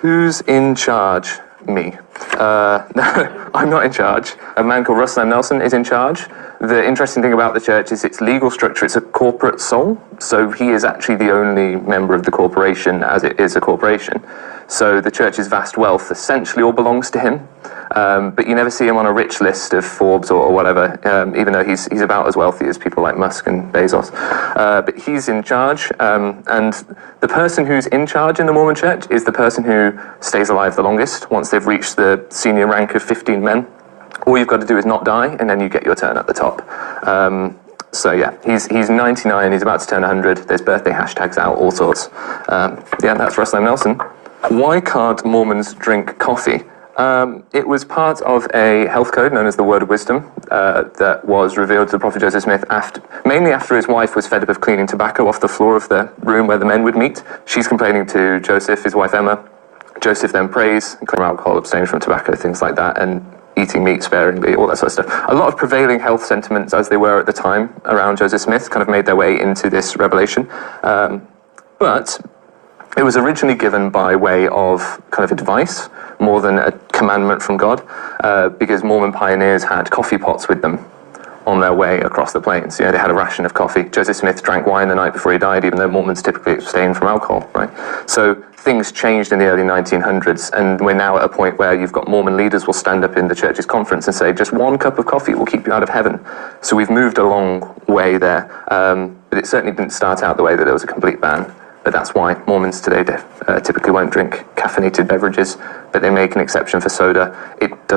Who's in charge? Me. No, I'm not in charge. A man called Russell M. Nelson is in charge. The interesting thing about the church is its legal structure. It's a corporate soul, so he is actually the only member of the corporation as it is a corporation. So the church's vast wealth essentially all belongs to him, but you never see him on a rich list of Forbes or whatever, even though he's about as wealthy as people like Musk and Bezos. But he's in charge, and the person who's in charge in the Mormon church is the person who stays alive the longest once they've reached the senior rank of 15 men. All you've got to do is not die, and then you get your turn at the top. So yeah, he's 99, he's about to turn 100, there's birthday hashtags out, all sorts. Yeah, that's Russell M. Nelson. Why can't Mormons drink coffee? It was part of a health code known as the Word of Wisdom that was revealed to the prophet Joseph Smith mainly after his wife was fed up of cleaning tobacco off the floor of the room where the men would meet. She's complaining to Joseph, his wife Emma. Joseph then prays, clean alcohol, abstaining from tobacco, things like that, and eating meat sparingly, all that sort of stuff. A lot of prevailing health sentiments as they were at the time around Joseph Smith kind of made their way into this revelation. But it was originally given by way of kind of advice more than a commandment from God, because Mormon pioneers had coffee pots with them on their way across the plains. You know, they had a ration of coffee. Joseph Smith drank wine the night before he died, even though Mormons typically abstain from alcohol, right? So things changed in the early 1900s, and we're now at a point where you've got Mormon leaders will stand up in the church's conference and say, just one cup of coffee will keep you out of heaven. So we've moved a long way there, but it certainly didn't start out the way that there was a complete ban. But that's why Mormons today typically won't drink caffeinated beverages, but they make an exception for soda. It does